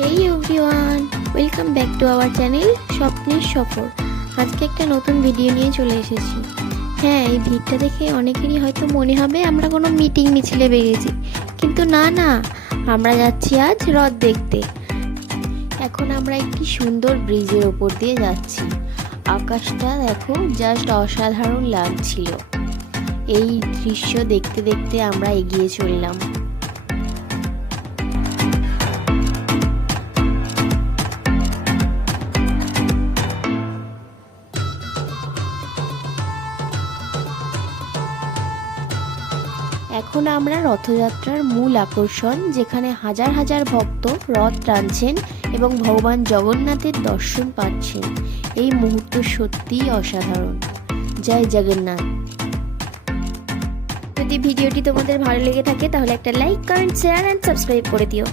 Hey everyone, welcome back to our channel স্বপ্নের সফর। আজকে একটা নতুন ভিডিও নিয়ে চলে এসেছি। হ্যাঁ, এই ভিড়টা দেখে অনেকেরই হয়তো মনে হবে আমরা কোনো মিটিং মিছিলে বেরিয়েছি, কিন্তু না, আমরা যাচ্ছি আজ হ্রদ দেখতে। এখন আমরা একটি সুন্দর ব্রিজের ওপর দিয়ে যাচ্ছি। আকাশটা দেখো, জাস্ট অসাধারণ লাগছিল। এই দৃশ্য দেখতে দেখতে আমরা এগিয়ে চললাম। এখন আমরা রথযাত্রার মূল আকর্ষণ, যেখানে হাজার হাজার ভক্ত রথ টানছেন এবং ভগবান জগন্নাথের দর্শন পাচ্ছেন। এই মুহূর্ত সত্যিই অসাধারণ। জয় জগন্নাথ। যদি ভিডিওটি তোমাদের ভালো লেগে থাকে তাহলে একটা like, comment, share and subscribe করে দিও।